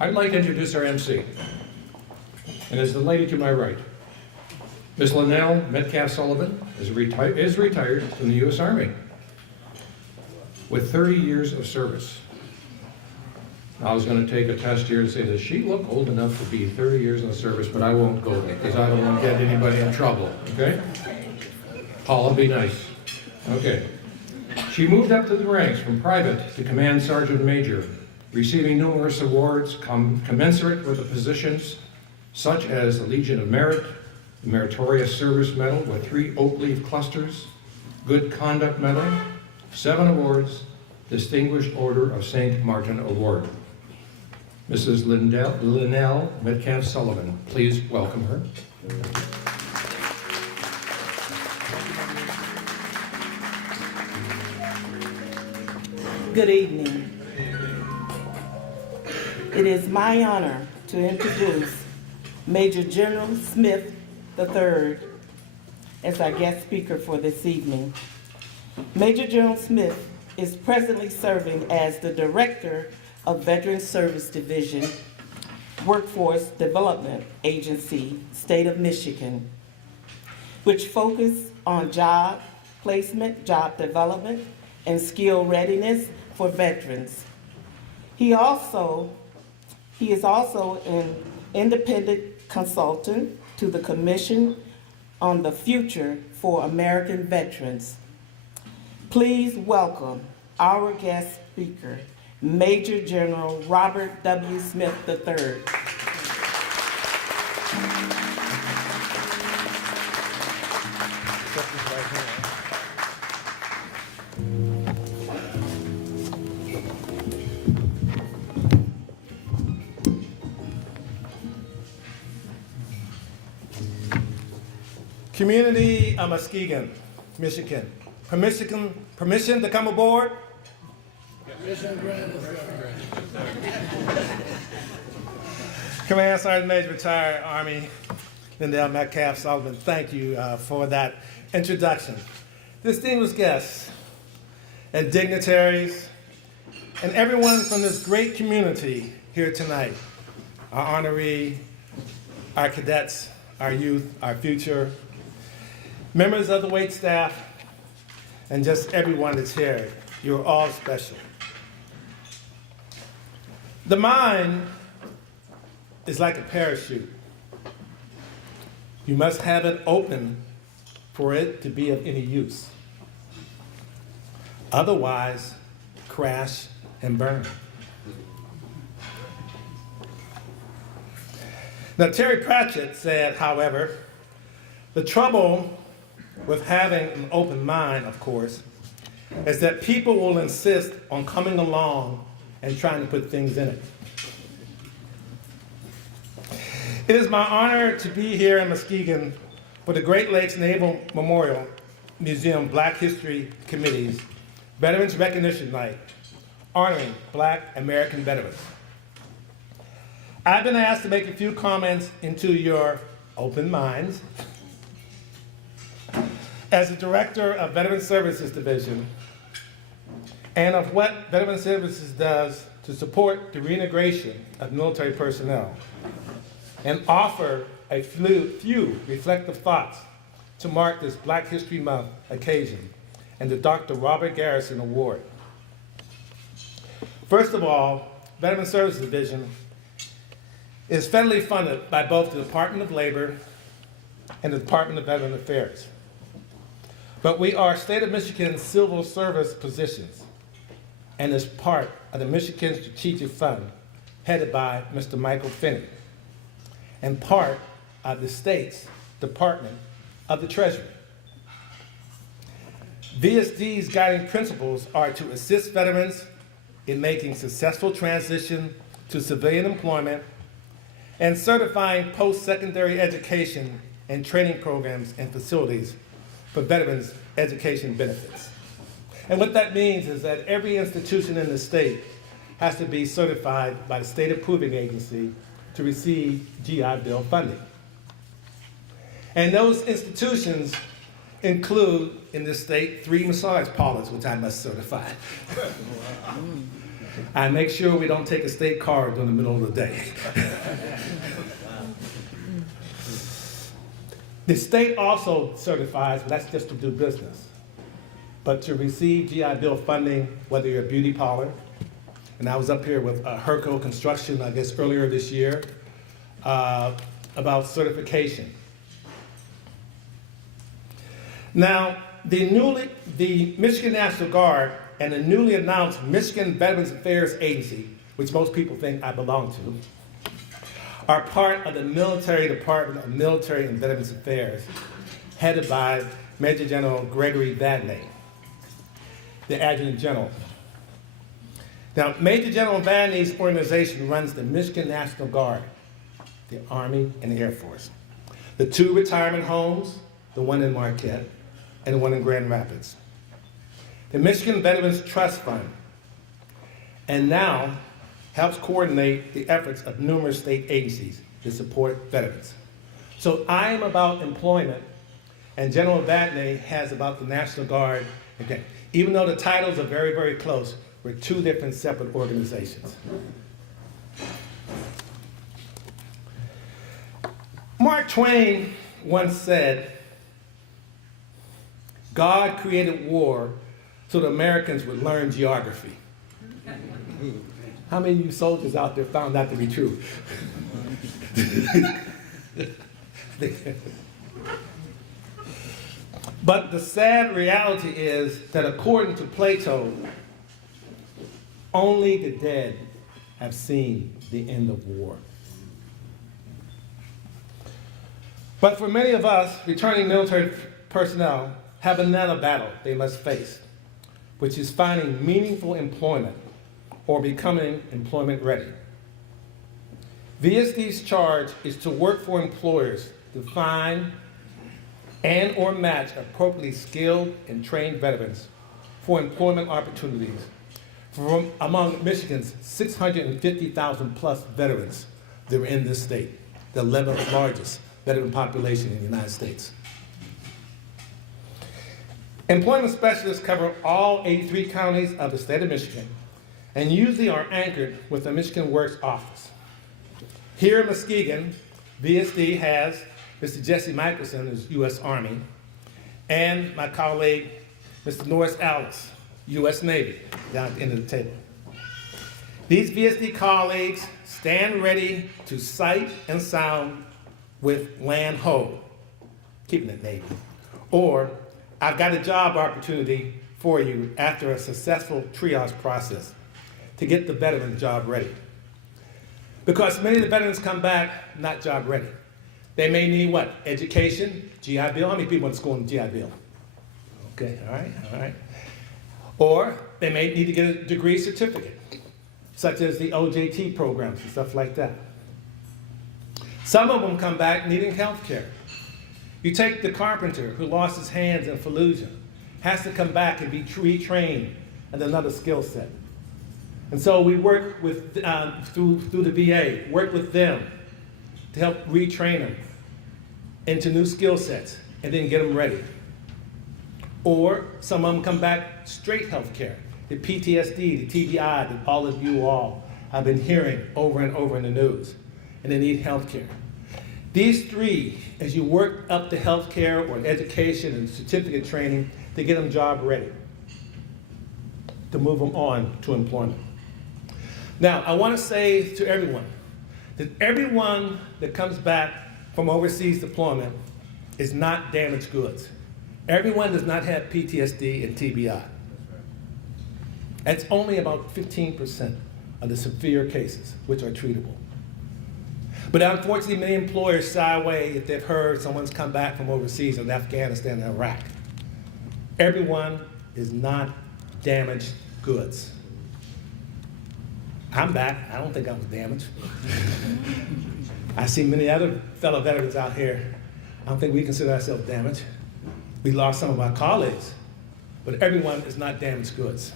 I'd like to introduce our MC, and it's the lady to my right. Miss Linnell Metcalf Sullivan is retired from the U.S. Army with 30 years of service. I was going to take a test here to say, does she look old enough to be 30 years in the service, but I won't go there because I don't want to get anybody in trouble, okay? Paula, be nice. Okay. She moved up to the ranks from private to command sergeant major, receiving numerous awards commensurate with the positions, such as the Legion of Merit, the Meritorious Service Medal with 3 oak leaf clusters, Good Conduct Medal, 7 awards, Distinguished Order of St. Martin Award. Mrs. Linnell Metcalf Sullivan, please welcome her. Good evening. It is my honor to introduce Major General Smith III as our guest speaker for this evening. Major General Smith is presently serving as the Director of Veteran Service Division, Workforce Development Agency, State of Michigan, which focus on job placement, job development, and skill readiness for veterans. He is also an independent consultant to the Commission on the Future for American Veterans. Please welcome our guest speaker, Major General Robert W. Smith III. Community of Muskegon, Michigan. Permission to come aboard? Permission granted. Command Sergeant Major, retired Army, Linnell Metcalf Sullivan, thank you for that introduction. Distinguished guests and dignitaries and everyone from this great community here tonight, our honoree, our cadets, our youth, our future, members of the wait staff, and just everyone that's here, you're all special. The mind is like a parachute. You must have it open for it to be of any use. Otherwise, crash and burn. Now, Terry Pratchett said, however, the trouble with having an open mind, of course, is that people will insist on coming along and trying to put things in it. It is my honor to be here in Muskegon for the Great Lakes Naval Memorial Museum Black History Committee's Veterans Recognition Night, honoring Black American veterans. I've been asked to make a few comments into your open minds. As the Director of Veteran Services Division, and of what Veteran Services does to support the reintegration of military personnel, and offer a few reflective thoughts to mark this Black History Month occasion and the Dr. Robert Garrison Award. First of all, Veteran Services Division is federally funded by both the Department of Labor and the Department of Veteran Affairs. But we are State of Michigan civil service positions and is part of the Michigan Strategic Fund headed by Mr. Michael Finney and part of the state's Department of the Treasury. VSD's guiding principles are to assist veterans in making successful transition to civilian employment and certifying post-secondary education and training programs and facilities for veterans' education benefits. And what that means is that every institution in the state has to be certified by the state approving agency to receive GI Bill funding. And those institutions include, in this state, 3 massage parlors, which I must certify. I make sure we don't take a state car during the middle of the day. The state also certifies, but that's just to do business. But to receive GI Bill funding, whether you're a beauty parlor, and I was up here with Herco Construction, I guess earlier this year, about certification. Now, the Michigan National Guard and the newly announced Michigan Veterans Affairs Agency, which most people think I belong to, are part of the military Department of Military and Veterans Affairs, headed by Major General Gregory Vadnais, the Adjutant General. Now, Major General Vadnais' organization runs the Michigan National Guard, the Army, and the Air Force. The two retirement homes, the one in Marquette and the one in Grand Rapids. The Michigan Veterans Trust Fund, and now helps coordinate the efforts of numerous state agencies to support veterans. So I am about employment, and General Vadnais has about the National Guard. Okay. Even though the titles are very, very close, we're two different separate organizations. Mark Twain once said, God created war so the Americans would learn geography. How many of you soldiers out there found that to be true? But the sad reality is that according to Plato, only the dead have seen the end of war. But for many of us, returning military personnel have another battle they must face, which is finding meaningful employment or becoming employment ready. VSD's charge is to work for employers to find and or match appropriately skilled and trained veterans for employment opportunities from among Michigan's 650,000 plus veterans that are in this state, the 11th largest veteran population in the United States. Employment specialists cover all 83 counties of the state of Michigan and usually are anchored with the Michigan Works office. Here in Muskegon, VSD has Mr. Jesse Michelson, is U.S. Army, and my colleague, Mr. Norris Alice, U.S. Navy, down at the end of the table. These VSD colleagues stand ready to sight and sound with land ho, keeping it Navy, or I've got a job opportunity for you after a successful triage process to get the veteran job ready. Because many of the veterans come back not job ready. They may need what? Education, GI Bill. How many people went to school on GI Bill? Okay, all right. Or they may need to get a degree certificate, such as the OJT programs and stuff like that. Some of them come back needing health care. You take the carpenter who lost his hands in Fallujah, has to come back and be retrained in another skill set. And so we work with, through the VA, work with them to help retrain them into new skill sets and then get them ready. Or some of them come back straight health care, the PTSD, the TBI that all of you all have been hearing over and over in the news, and they need health care. These three, as you work up to health care or education and certificate training, to get them job ready, to move them on to employment. Now, I want to say to everyone that everyone that comes back from overseas deployment is not damaged goods. Everyone does not have PTSD and TBI. That's only about 15% of the severe cases, which are treatable. But unfortunately, many employers shy away if they've heard someone's come back from overseas in Afghanistan and Iraq. Everyone is not damaged goods. I'm back. I don't think I was damaged. I see many other fellow veterans out here. I don't think we consider ourselves damaged. We lost some of our colleagues, but everyone is not damaged goods.